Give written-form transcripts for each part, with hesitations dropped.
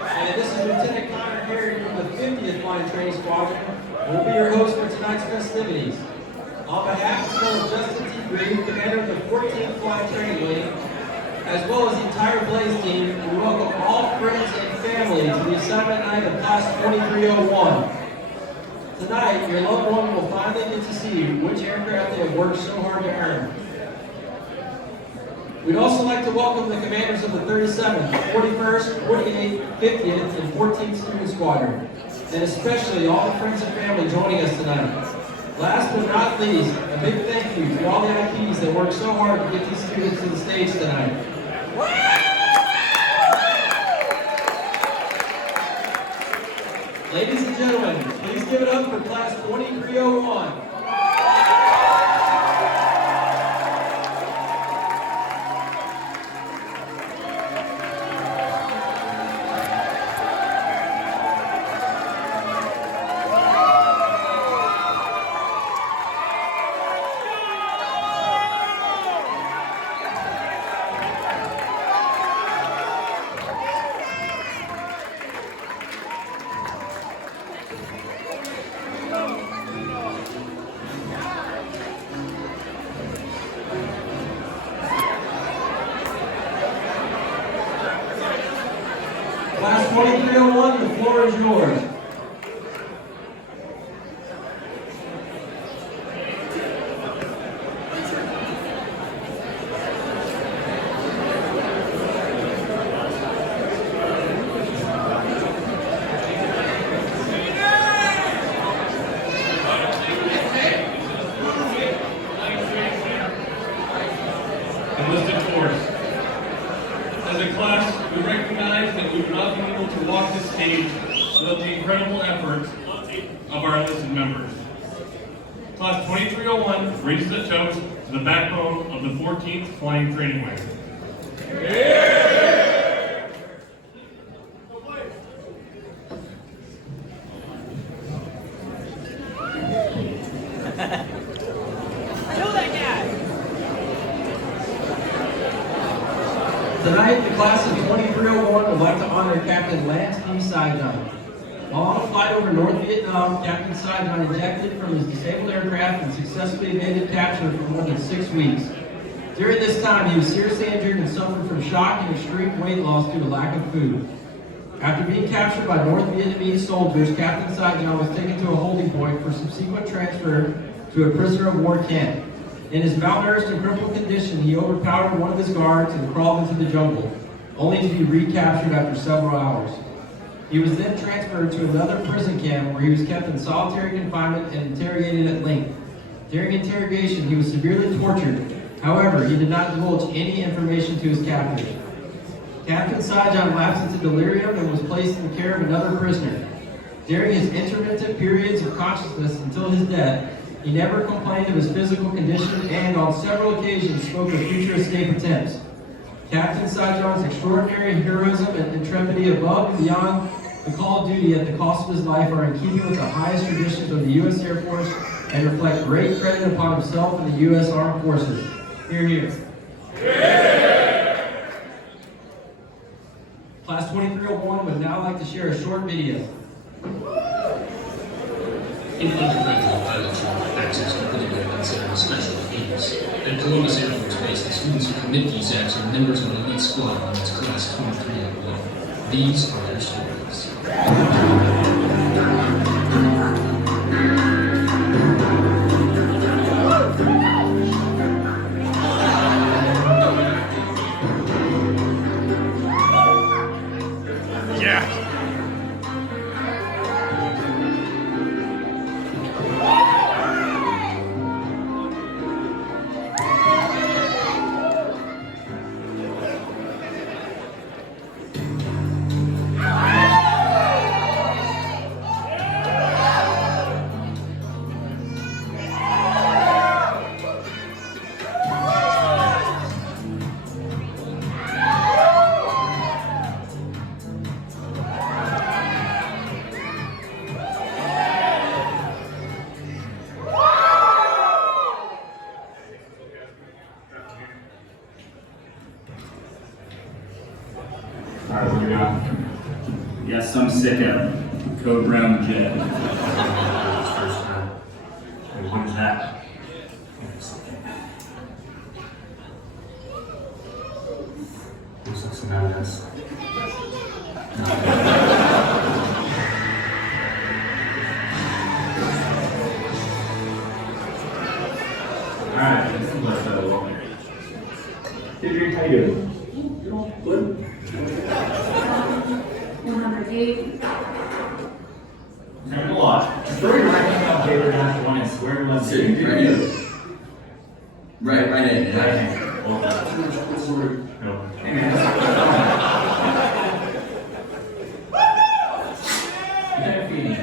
And this is Lieutenant Connor Harry from the 50th Flying Training Squadron. We'll be your host for tonight's festivities. On behalf of Colonel Justin T. Green, commander of the 14th Flying Training Wing, as well as the entire Blaze team, we welcome all friends and family to the assignment night of Class 2301. Tonight, your loved one will finally get to see which aircraft they have worked so hard to earn. We'd also like to welcome the commanders of the 37th, 41st, 48th, 50th, and 14th Student Squadron, and especially all the friends and family joining us tonight. Last but not least, a big thank you to all the IPs that worked so hard to get these students to the stage tonight. Ladies and gentlemen, please give it up for Class 2301. Class 2301, the floor is yours. Enlisted force. As a class, we recognize that we would not be able to walk this stage without the incredible efforts of our enlisted members. Class 2301 raises a toast to the backbone of the 14th Flying Training Wing. Tonight, the class of 2301 would like to honor Captain Lance P. Saigon. While on a flight over North Vietnam, Captain Saigon ejected from his disabled aircraft and successfully evaded capture for more than 6 weeks. During this time, he was seriously injured and suffered from shock and extreme weight loss due to lack of food. After being captured by North Vietnamese soldiers, Captain Saigon was taken to a holding point for subsequent transfer to a prisoner of war camp. In his malnourished and crippled condition, he overpowered one of his guards and crawled into the jungle, only to be recaptured after several hours. He was then transferred to another prison camp where he was kept in solitary confinement and interrogated at length. During interrogation, he was severely tortured. However, he did not divulge any information to his captors. Captain Saigon lapsed into delirium and was placed in the care of another prisoner. During his intermittent periods of consciousness until his death, he never complained of his physical condition and on several occasions spoke of future escape attempts. Captain Saigon's extraordinary heroism and intrepidity above and beyond the call of duty at the cost of his life are in keeping with the highest traditions of the U.S. Air Force and reflect great credit upon himself and the U.S. Armed Forces. Hear, hear. Class 2301 would now like to share a short video. In undergraduate pilots are access to integrated considered special needs. At Columbus Air Force Base, the students who commit these acts are members of an elite squad known as Class 2301. These are their stories. Yes, I'm sick of Code Brown Jet. First time. Wait, what is that? Looks like some evidence. Alright, let's roll. Hey, how you doing? Good. 108. Having a lot. Throw your right hand on paper, dash one, and square left. Sitting right here. Right hand. Right hand. Well done. No. Hey, man. Lieutenant Feeney.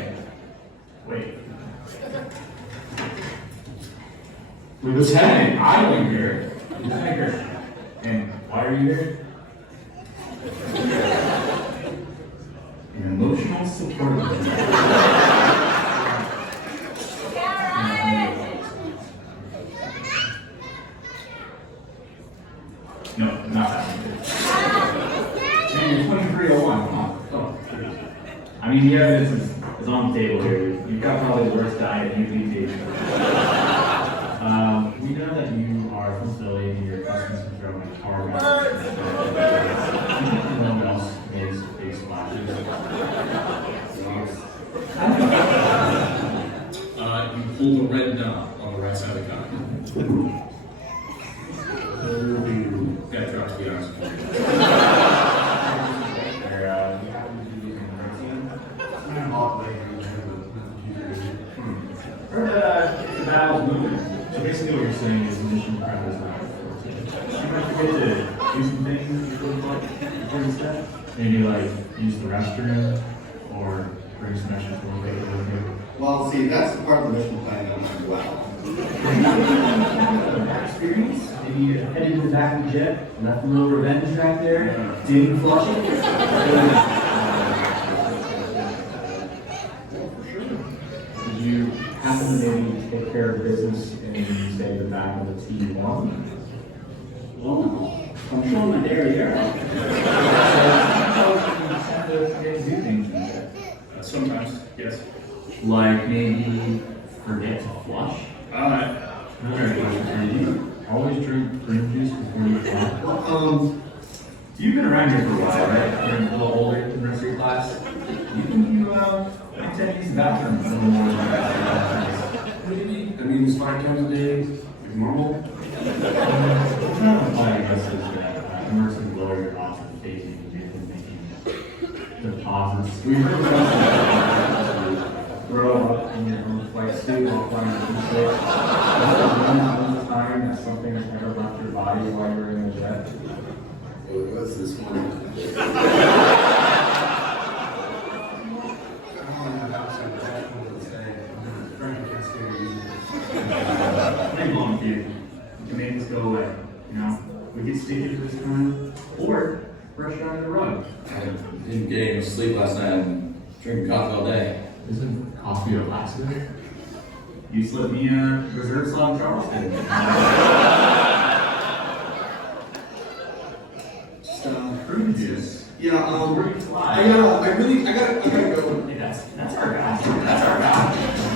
Wait. Lieutenant, I'm here. Lieutenant Griffin. And why are you here? An emotional support group. No, not that one. Man, you're 2301. Come on. I mean, the evidence is on the table here. You've got probably the worst diet at UPT. We know that you are facilitating your customers to throw in car rides. No one else makes big splashes. You pull the red knob on the right side of the car. That drops the oxygen. Heard that it's a battle's moving. So basically what you're saying is mission prep is not you might forget to do some things before you step. Maybe like use the restroom or bring some extra toilet paper with you. Well, see, that's the part of the mission plan that I'm going to go out. That experience, maybe you headed to the back of the jet, left a little revenge back there, didn't flush it. Did you happen to maybe take care of business in, say, the back of the T1? Well, I'm showing my derriere. Do things in there. Sometimes, yes. Like maybe forget to flush. Alright. Another question for you. Always drink green juice before you flush. Well, You've been around here for a while, right? You're a little older in nursery class. You think you intend to use the bathroom a little more than that? Maybe. I mean, it's 5 times a day. Like normal. It's not applying this is that immersive lower your odds of phasing and making deposits. We heard about grow up in your own flight suit while flying a P6. Is there one time that something has ever left your body while you were in the jet? what was this one? Pretty long for you. You can make this go away. You know, we get stitches this time, or brush it under the rug. I didn't get any sleep last night. I'm drinking coffee all day. Isn't coffee a laxative? You slipped me a reserve slot Charleston. Just, Fruit juice. yeah, Where do you fly? I gotta go. Hey, that's our guy. That's our guy.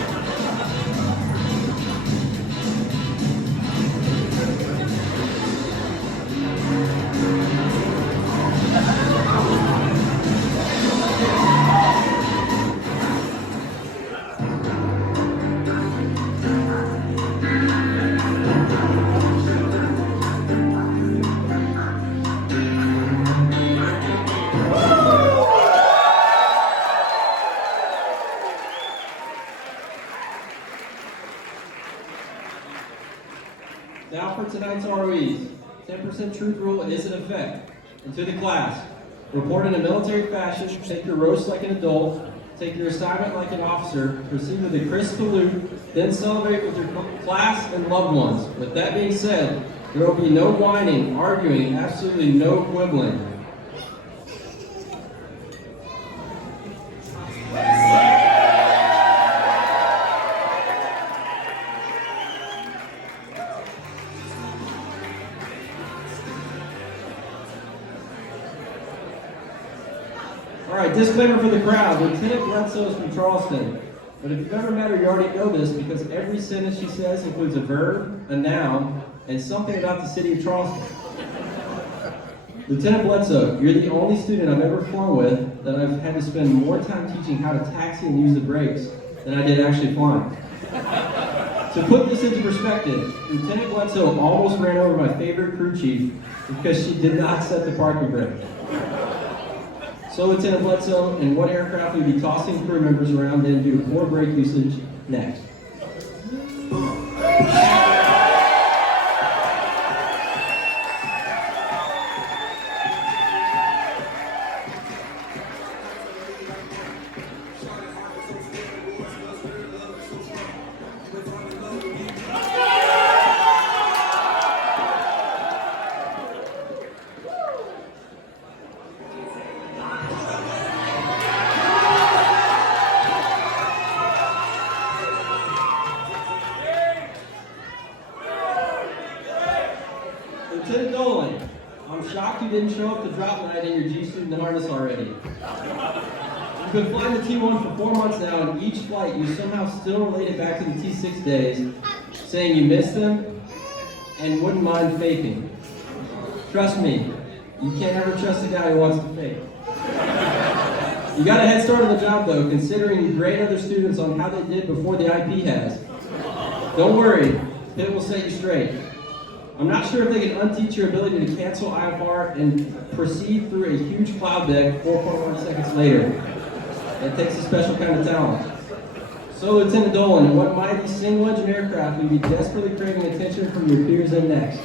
Now for tonight's ROEs. 10% truth rule is in effect. And to the class, report in a military fashion, take your roast like an adult, take your assignment like an officer, proceed with a crisp salute, then celebrate with your class and loved ones. With that being said, there will be no whining, arguing, absolutely no quibbling. All right, disclaimer for the crowd. Lieutenant Bledsoe is from Charleston. But if you've ever met her, you already know this because every sentence she says includes a verb, a noun, and something about the city of Charleston. Lieutenant Bledsoe, you're the only student I've ever flown with that I've had to spend more time teaching how to taxi and use the brakes than I did actually flying. To put this into perspective, Lieutenant Bledsoe almost ran over my favorite crew chief because she did not set the parking brake. So, Lieutenant Bledsoe, in what aircraft will you be tossing crew members around in due to poor brake usage next? Lieutenant Dolan, I'm shocked you didn't show up to drop night in your G student harness already. You've been flying the T1 for 4 months now, and each flight you somehow still relate it back to the T6 days, saying you missed them and wouldn't mind faking. Trust me, you can't ever trust a guy who wants to fake. You got a head start on the job though, considering you grade other students on how they did before the IP has. Don't worry, Pitt will set you straight. I'm not sure if they can unteach your ability to cancel IFR and proceed through a huge cloud deck 4.1 seconds later. It takes a special kind of talent. So, Lieutenant Dolan, what mighty single-engine aircraft will you be desperately craving attention from your peers in next?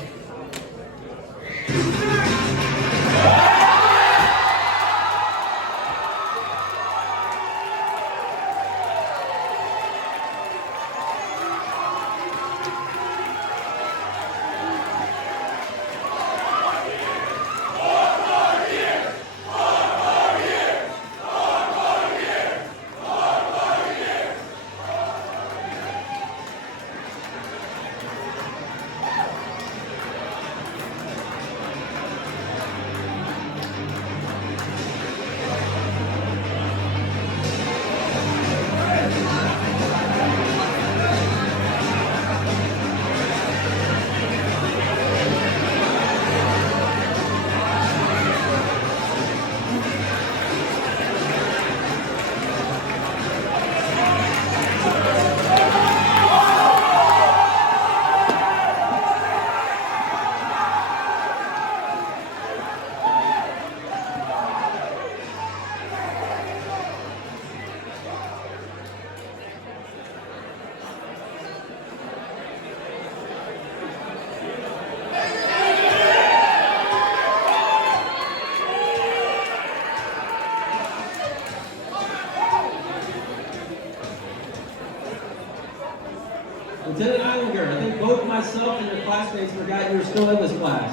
Lieutenant Eilinger, I think both myself and your classmates forgot you were still in this class.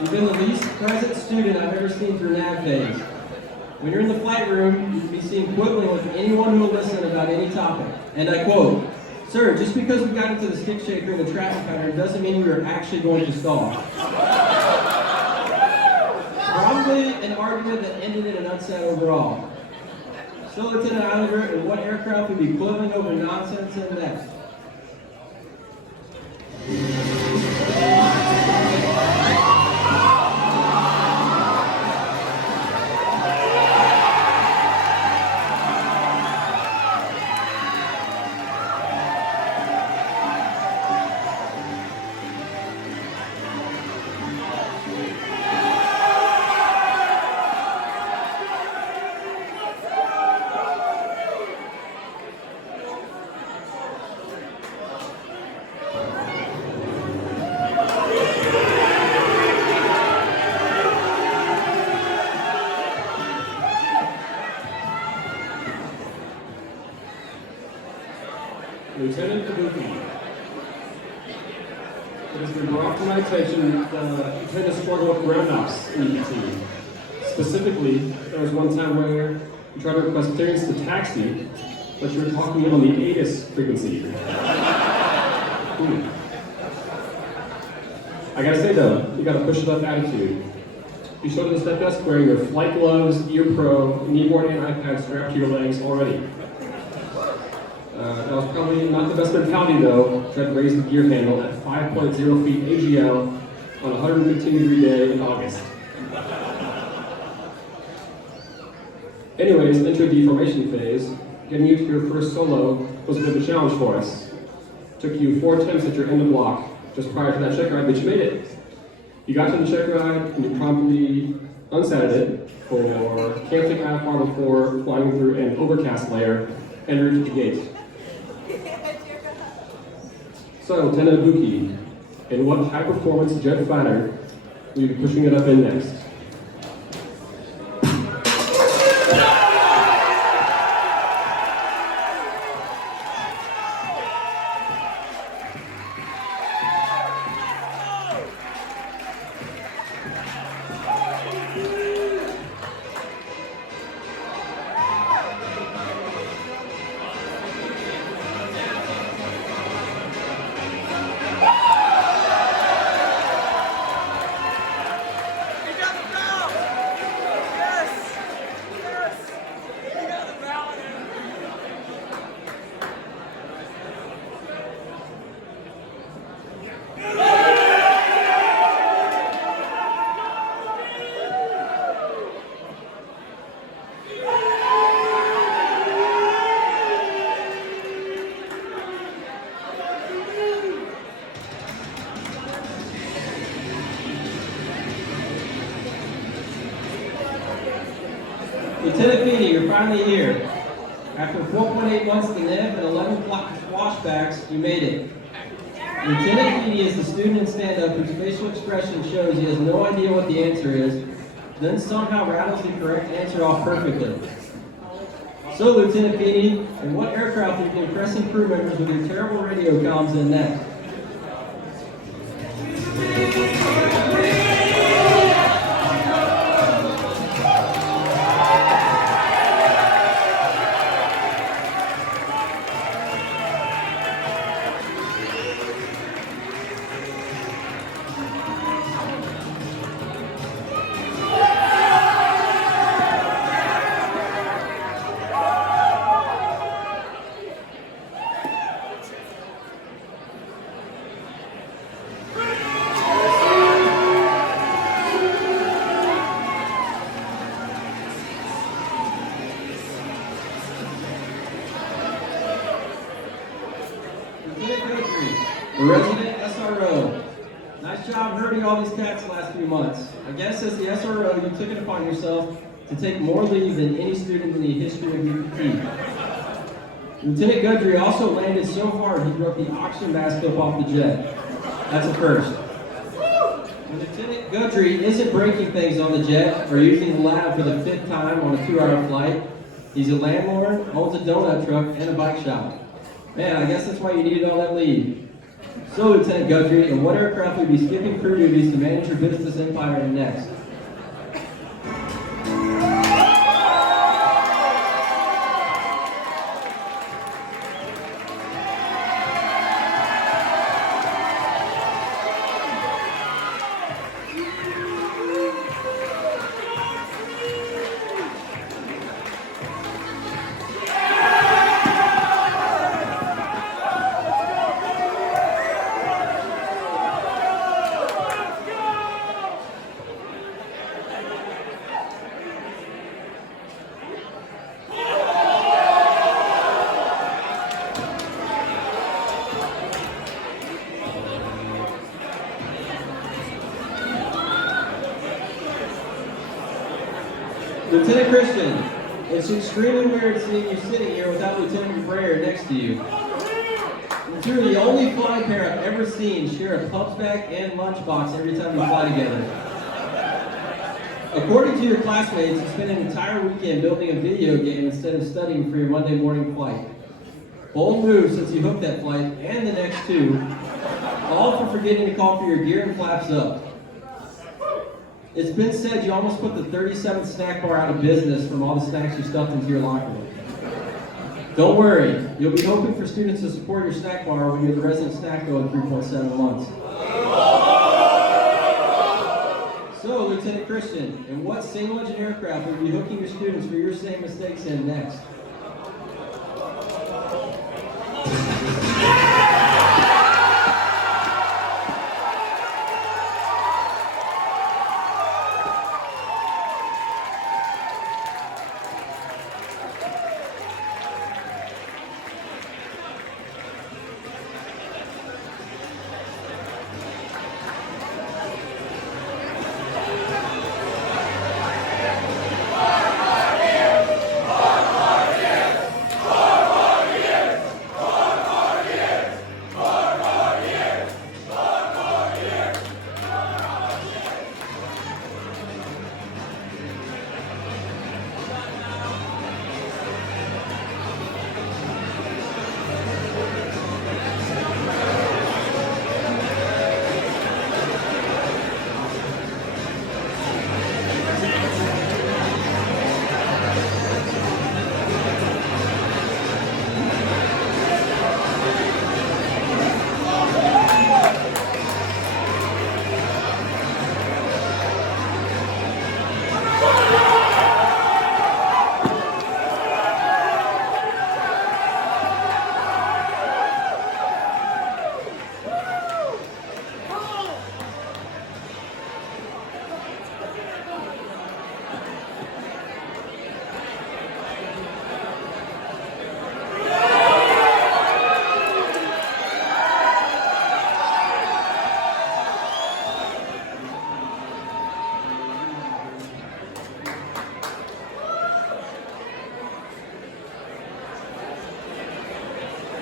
You've been the least present student I've ever seen through NAV days. When you're in the flight room, you can be seen quibbling with anyone who will listen about any topic. And I quote, "Sir, just because we got into the stick shaker in the traffic pattern doesn't mean we were actually going to stall." Probably an argument that ended in an upset overall. So, Lieutenant Eilinger, in what aircraft would be quibbling over nonsense in next? Lieutenant Kabuki, it has been brought to my attention that you tend to struggle with ground-ups in UPT. Specifically, there was one time where you tried to request clearance to taxi, but you were talking on the ATIS frequency. I gotta say though, you gotta push it up attitude. You showed at the step desk wearing your flight gloves, ear pro, kneeboard, and iPad strapped to your legs already. That was probably not the best mentality though. Tried to raise the gear handle at 5.0 feet AGL on a 115-degree day in August. Anyways, into deformation phase, getting you to your first solo was a bit of a challenge for us. Took you 4 attempts at your end of block just prior to that check ride, but you made it. You got to the check ride and you promptly unsadded it for canceling IFR before flying through an overcast layer and route to the gate. So, Lieutenant Ibuki, in what high-performance jet fighter will you be pushing it up in next? Lieutenant Feeney, you're finally here. After 4.8 months at the NIF and 11 flashbacks, you made it. Lieutenant Feeney is the student in stand-up whose facial expression shows he has no idea what the answer is, then somehow rattles the correct answer off perfectly. So, Lieutenant Feeney, in what aircraft have you been impressing crew members with your terrible radio comms in next? The resident SRO. Nice job herding all these cats the last few months. I guess as the SRO, you took it upon yourself to take more leave than any student in the history of UPT. Lieutenant Gudry also landed so hard he broke the oxygen mask up off the jet. That's a first. When Lieutenant Gudry isn't breaking things on the jet or using the lab for the 5th time on a 2-hour flight, he's a landlord, owns a donut truck, and a bike shop. Man, I guess that's why you needed all that leave. So, Lieutenant Gudry, in what aircraft will you be skipping crew duties to manage your business empire in next? Lieutenant Christian, it's extremely weird seeing you sitting here without Lieutenant Breyer next to you. You're the only flying pair I've ever seen share a pub's back and lunchbox every time you fly together. According to your classmates, you spent an entire weekend building a video game instead of studying for your Monday morning flight. Bold move since you hooked that flight and the next two, all for forgetting to call for your gear and flaps up. It's been said you almost put the 37th snack bar out of business from all the snacks you stuffed into your locker room. Don't worry, you'll be hoping for students to support your snack bar when you're the resident snack go in 3.7 months. So, Lieutenant Christian, in what single-engine aircraft will you be hooking your students for your same mistakes in next?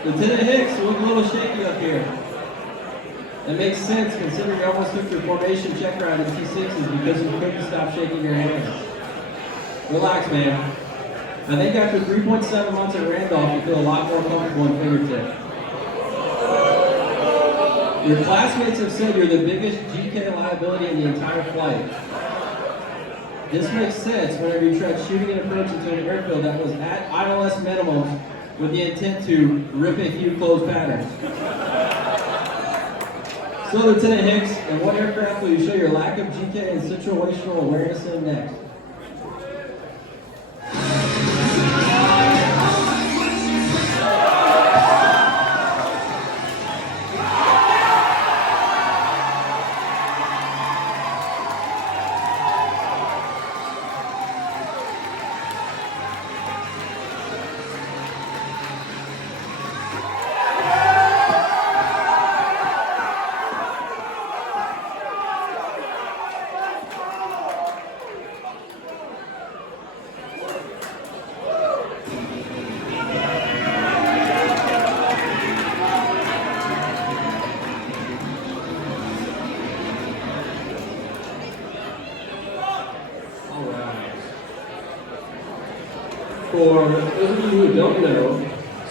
Lieutenant Hicks, you look a little shaky up here. That makes sense considering you almost took your formation check ride in T6s because you couldn't stop shaking your hands. Relax, man. I think after 3.7 months at Randolph, you feel a lot more comfortable in fingertip. Your classmates have said you're the biggest GK liability in the entire flight. This makes sense whenever you tried shooting an approach into an airfield that was at ILS minimums with the intent to rip a few closed patterns. So, Lieutenant Hicks, in what aircraft will you show your lack of GK and situational awareness in next? For those of you who don't know,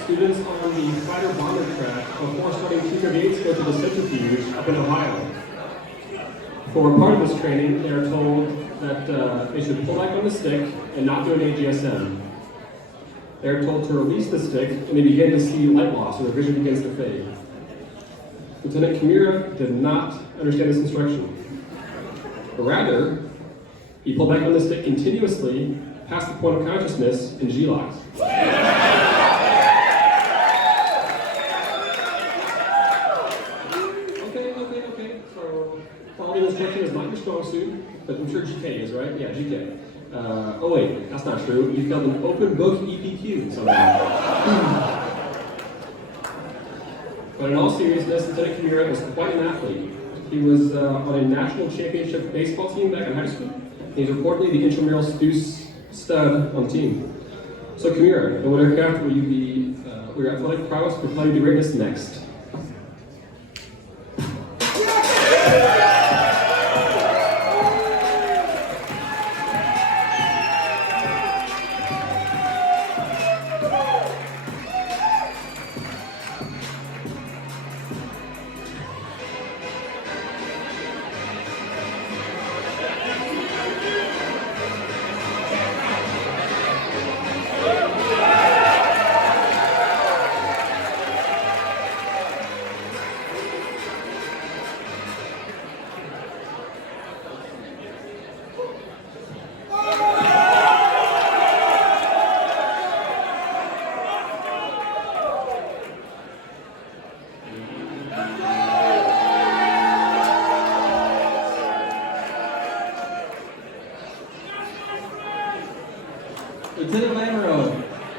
students on the fighter bomber track before starting Team Brigades go to the centrifuge up in Ohio. For part of this training, they are told that they should pull back on the stick and not do an AGSM. They are told to release the stick and they begin to see light loss or their vision begins to fade. Lieutenant Kimura did not understand this instruction. But rather, he pulled back on the stick continuously past the point of consciousness in G-locks. Okay. So, following instruction is not your strong suit, but I'm sure GK is, right? Yeah, GK. Oh wait, that's not true. You failed an open book EPQ somehow. But in all seriousness, Lieutenant Kimura was quite an athlete. He was on a national championship baseball team back in high school. He's reportedly the intramural stud on the team. So Kimura, in what aircraft will you be, will your athletic prowess propel you to greatness next?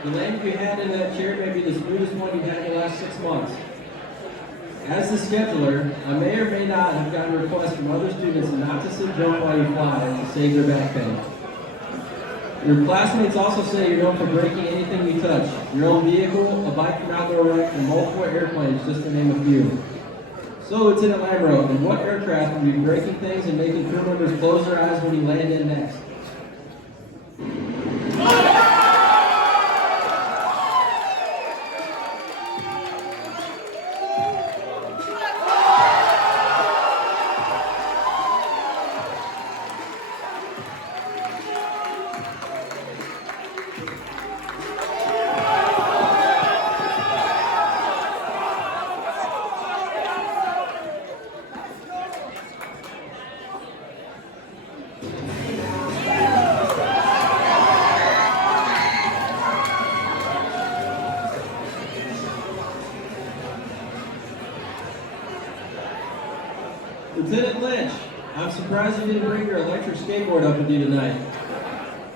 The landing you had in that chair may be the smoothest one you've had in the last 6 months. As the scheduler, I may or may not have gotten requests from other students not to sit jump while you fly to save their back pay. Your classmates also say you're known for breaking anything you touch. Your own vehicle, a bike from outdoor rec, and multiple airplanes, just to name a few. So, Lieutenant Lamro, in what aircraft will you be breaking things and making crew members close their eyes when you land in next? Lieutenant Lynch, I'm surprised you didn't bring your electric skateboard up with you tonight.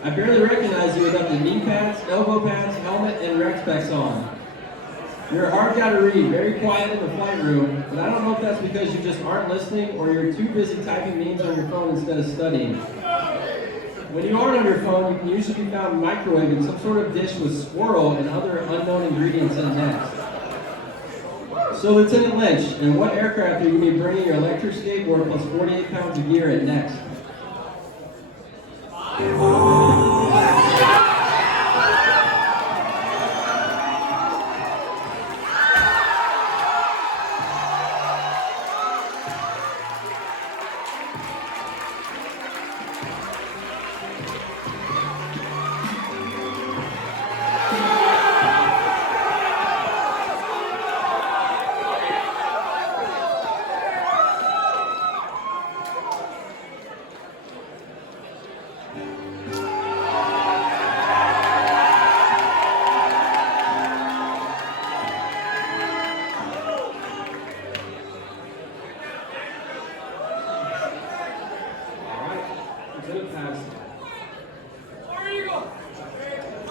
I barely recognize you without the knee pads, elbow pads, helmet, and rec specs on. You're a hard guy to read, very quiet in the flight room, but I don't know if that's because you just aren't listening or you're too busy typing memes on your phone instead of studying. When you aren't on your phone, you can usually be found microwaving some sort of dish with squirrel and other unknown ingredients in it next. So, Lieutenant Lynch, in what aircraft are you going to be bringing your electric skateboard plus 48 pounds of gear at next?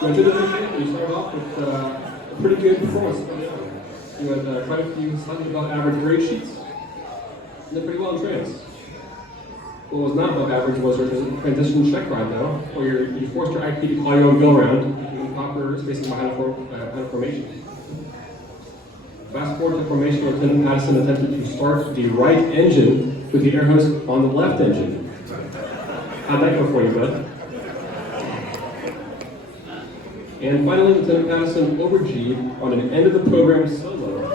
You started off with a pretty good performance. You had quite a few slightly above average grade sheets, and did pretty well in trans. What was not above average was your transition check ride, though, where you forced your IP to call your own go round in proper spacing behind a formation. Fast forward to formation, Lieutenant Patterson attempted to start the right engine with the air hose on the left engine. How'd that go for you, bud? And finally, Lieutenant Patterson over-G'd on an end of the program solo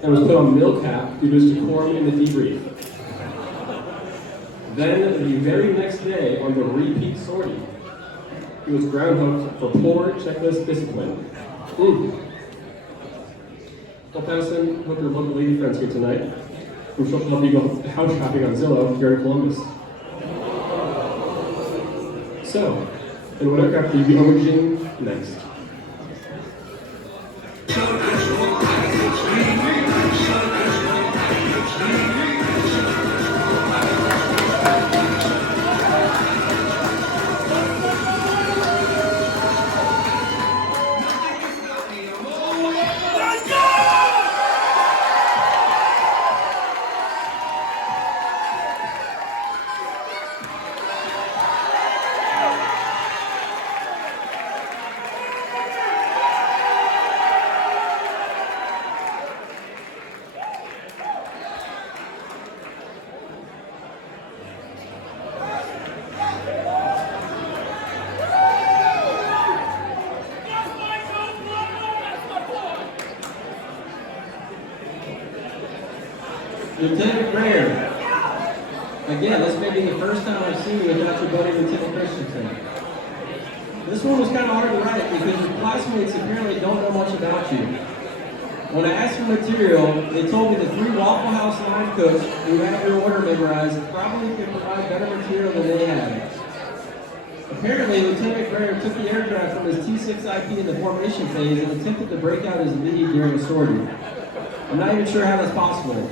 and was put on mil cap due to his decorum in the debrief. Then, the very next day, on the repeat sortie, he was ground hooked for poor checklist discipline. Well, Patterson, hope your local lady friends here tonight. I'm sure she'll help you go house shopping on Zillow here in Columbus. So, in what aircraft will you be over-G'ing next? Lieutenant Greer. Again, this may be the first time I've seen you without your buddy Lieutenant Christensen. This one was kind of hard to write because your classmates apparently don't know much about you. When I asked for material, they told me the 3 Waffle House line cooks who have your order memorized probably could provide better material than they had. Apparently, Lieutenant Greer took the aircraft from his T6 IP in the formation phase and attempted to break out his lead during a sortie. I'm not even sure how that's possible.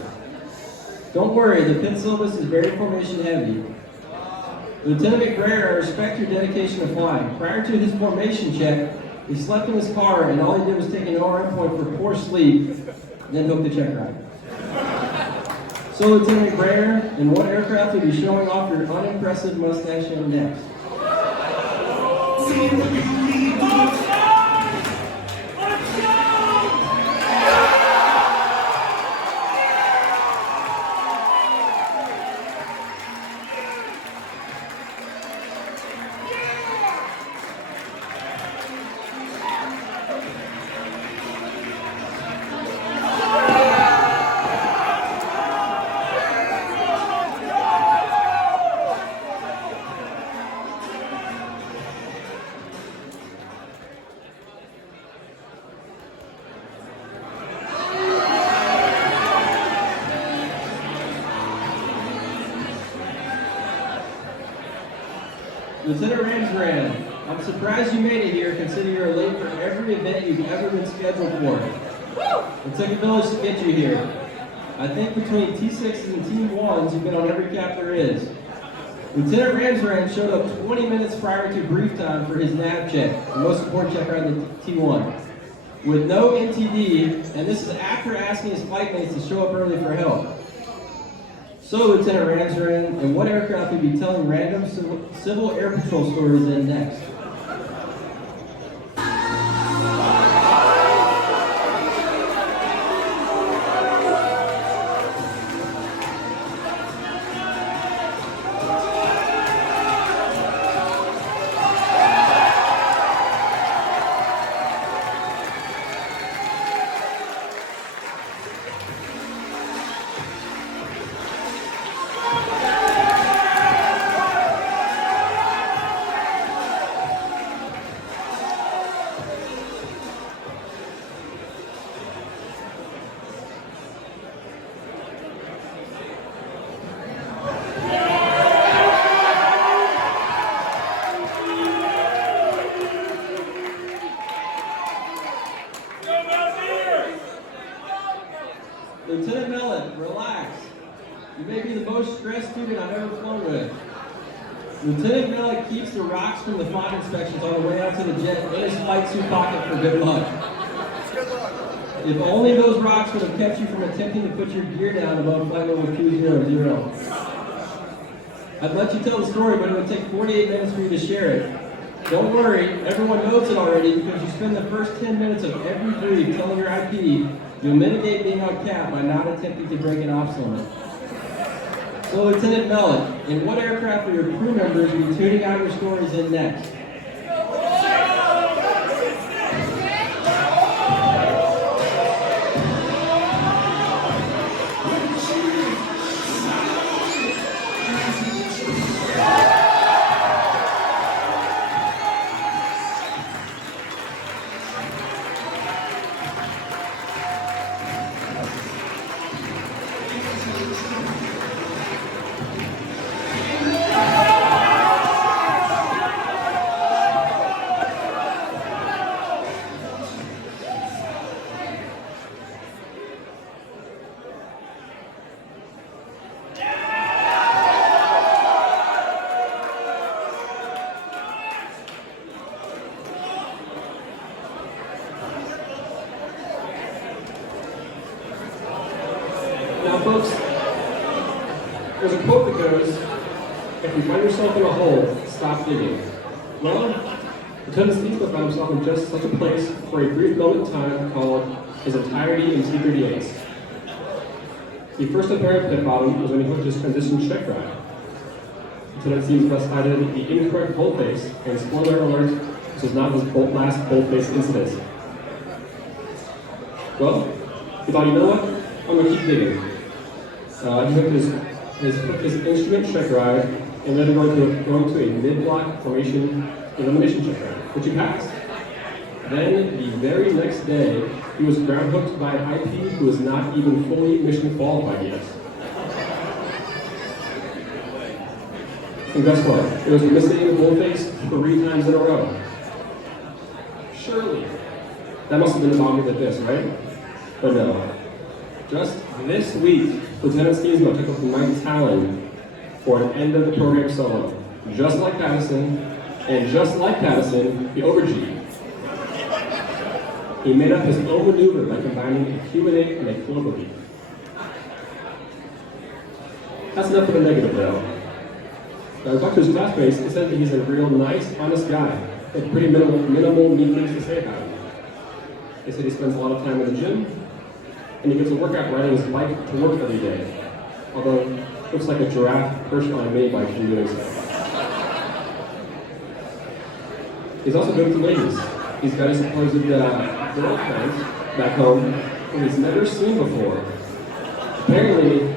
Don't worry, the pin syllabus is very formation heavy. Lieutenant McBrayer, I respect your dedication to flying. Prior to his formation check, He slept in his car, and all he did was take an ORM point for poor sleep, then hook the check ride. So, Lieutenant Grayer, in what aircraft will you be showing off your unimpressive mustache and next? Lieutenant Ramsran, I'm surprised you made it here considering you're late for every event you've ever been scheduled for. It took a village to get you here. I think between T6s and T1s, you've been on every cap there is. Lieutenant Ramsran showed up 20 minutes prior to brief time for his nav check, the most important check on the T1. With no NTD, and this is after asking his flight mates to show up early for help. So, Lieutenant Ramsran, in what aircraft will you be telling random civil air patrol stories in next? Lieutenant Mellon, relax. You may be the most stressed student I've ever flown with. Lieutenant Mellon keeps the rocks from the flight inspections on the way out to the jet in his flight suit pocket for good luck. If only those rocks would have kept you from attempting to put your gear down above flight level 200. I'd let you tell the story, but it would take 48 minutes for you to share it. Don't worry, everyone knows it already because you spend the first 10 minutes of every brief telling your IP. You'll mitigate being on cap by not attempting to break an ops limit. So, Lieutenant Mellon, in what aircraft will your crew members be tuning out your stories in next? Now, folks, there's a quote that goes, if you find yourself in a hole, stop digging. Well, Lieutenant Steensma found himself in just such a place for a brief moment in time called his entirety in T-38s. The first apparent pit bottom was when he hooked his transition check ride. Lieutenant Steensma cited the incorrect bolt face, and spoiler alert, this was not his last bolt face incident. Well, he thought, you know what? I'm going to keep digging. He hooked his instrument check ride and then going to a mid-block formation elimination check ride, which he passed. Then, the very next day, he was ground hooked by an IP who was not even fully mission qualified yet. And guess what? It was missing the bullface 3 times in a row. Surely, that must have been about me like this, right? But no. Just this week, Lieutenant Steensma took up the Mike Talon for an end of the program solo. Just like Pattison, and just like Pattison, the over-G. He made up his own maneuver by combining a Q&A and a clover leaf. That's enough of the negative, though. Now, talk to his classmates and said that he's a real nice, honest guy with pretty minimal mean things to say about him. They said he spends a lot of time in the gym, and he gets a workout riding his bike to work every day. Although, looks like a giraffe perched on a mini bike from doing so. He's also good with the ladies. He's got a supposed girlfriend back home who he's never seen before. Apparently,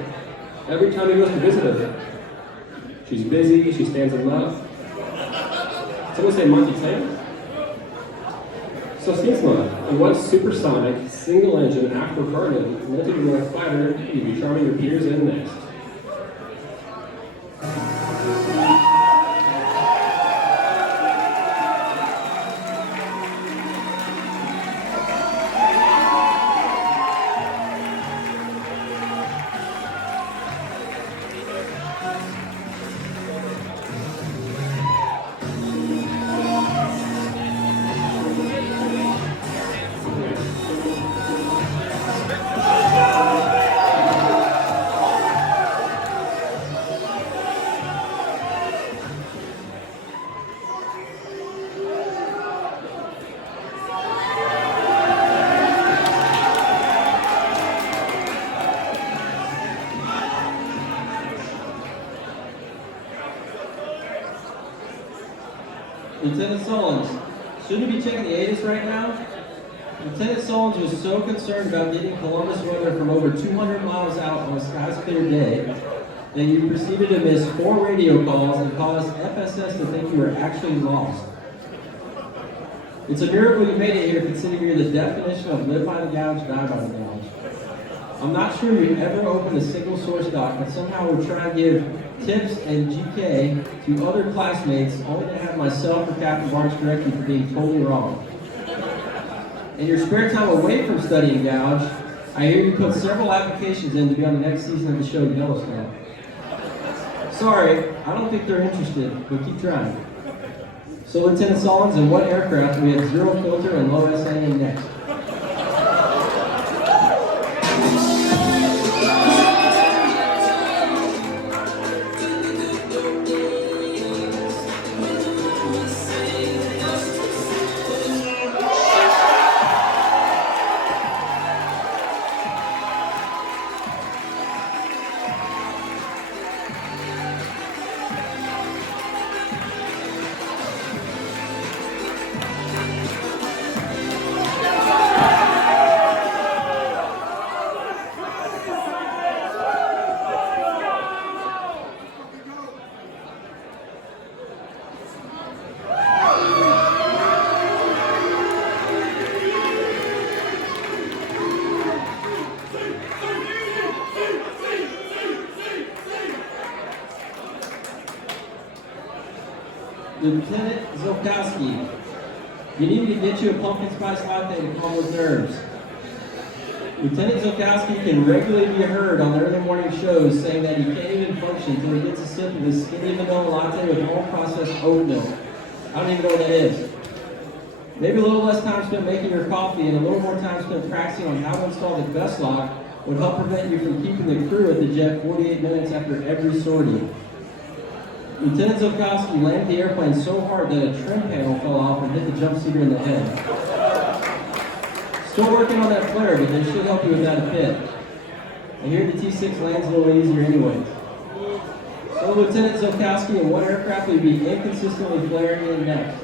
every time he goes to visit her, she's busy, she stands in love. Someone say Monty Taylor? So Cinsma, in what supersonic, single-engine, after-burning, multi-rotor fighter you'd be charming your peers in next? Lieutenant Solons, shouldn't you be checking the ATIS right now? Lieutenant Solons was so concerned about getting Columbus weather from over 200 miles out on a sky clear day that you proceeded to miss 4 radio calls and caused FSS to think you were actually lost. It's a miracle you made it here, considering you're the definition of live by the gouge, die by the gouge. I'm not sure you've ever opened a single source doc, but somehow we'll try and give tips and GK to other classmates, only to have myself or Captain Barnes correct you for being totally wrong. In your spare time away from studying gouge, I hear you put several applications in to be on the next season of the show Yellowstone. Sorry, I don't think they're interested, but keep trying. So Lieutenant Solons, in what aircraft we have zero filter and low SA in next? Lieutenant Zolkowski, you need to get you a pumpkin spice latte to calm those nerves. Lieutenant Zolkowski can regularly be heard on the early morning shows saying that he can't even function until he gets a sip of his skinny vanilla latte with all processed oat milk. I don't even know what that is. Maybe a little less time spent making your coffee and a little more time spent practicing on how to install the best lock would help prevent you from keeping the crew at the jet 48 minutes after every sortie. Lieutenant Zolkowski landed the airplane so hard that a trim panel fell off and hit the jump seater in the head. Still working on that flare, but they should help you with that a bit. I hear the T6 lands a little easier anyways. So Lieutenant Zolkowski, in what aircraft will you be inconsistently flaring in next?